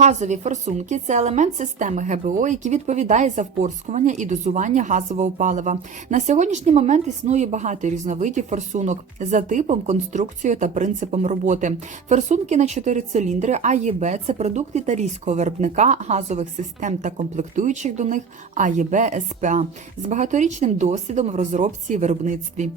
Газові форсунки це елемент системи ГБО, який відповідає за впорскування і дозування газового палива. На сьогоднішній момент існує багато різновидів форсунок за типом, конструкцією та принципом роботи. Форсунки на 4 циліндри А і Б – це продукт італійського виробника газових систем та комплектуючих до них АЄБ СПА з багаторічним досвідом в розробці і виробництві.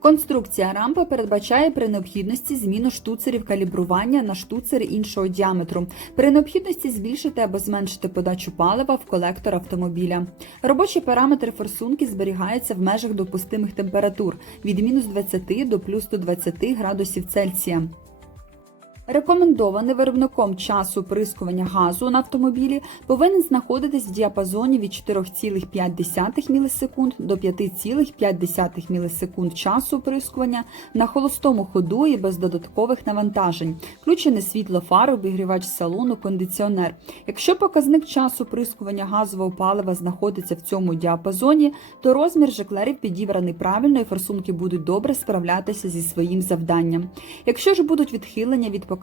Конструкція рампи передбачає при необхідності зміну штуцерів калібрування на штуцери іншого діаметру, при необхідності збільшити або зменшити подачу палива в колектор автомобіля. Робочі параметри форсунки зберігаються в межах допустимих температур від мінус 20 до плюс 120 градусів Цельсія. Рекомендований виробником час оприскування газу на автомобілі повинен знаходитись в діапазоні від 4,5 мілісекунд до 5,5 мілісекунд часу оприскування на холостому ходу і без додаткових навантажень, включене світло фар, обігрівач салону, кондиціонер. Якщо показник часу оприскування газового палива знаходиться в цьому діапазоні, то розмір жеклерів підібраний правильно і форсунки будуть добре справлятися зі своїм завданням. Якщо ж будуть відхилення від показників,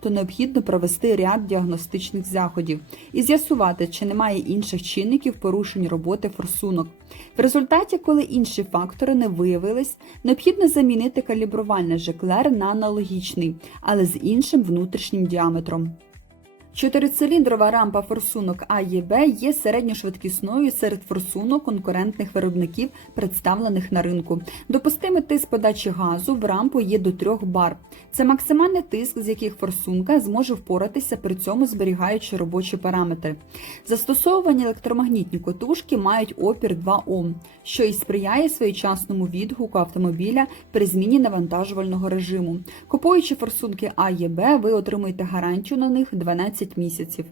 то необхідно провести ряд діагностичних заходів і з'ясувати, чи немає інших чинників порушень роботи форсунок. В результаті, коли інші фактори не виявились, необхідно замінити калібрувальний жеклер на аналогічний, але з іншим внутрішнім діаметром. Чотирициліндрова рампа форсунок А і Б є середньошвидкісною серед форсунок конкурентних виробників, представлених на ринку. Допустимий тиск подачі газу в рампу є до 3 бар. Це максимальний тиск, з яких форсунка зможе впоратися, при цьому зберігаючи робочі параметри. Застосовані електромагнітні котушки мають опір 2 Ом, що і сприяє своєчасному відгуку автомобіля при зміні навантажувального режиму. Купуючи форсунки А і Б, ви отримуєте гарантію на них 12 місяців.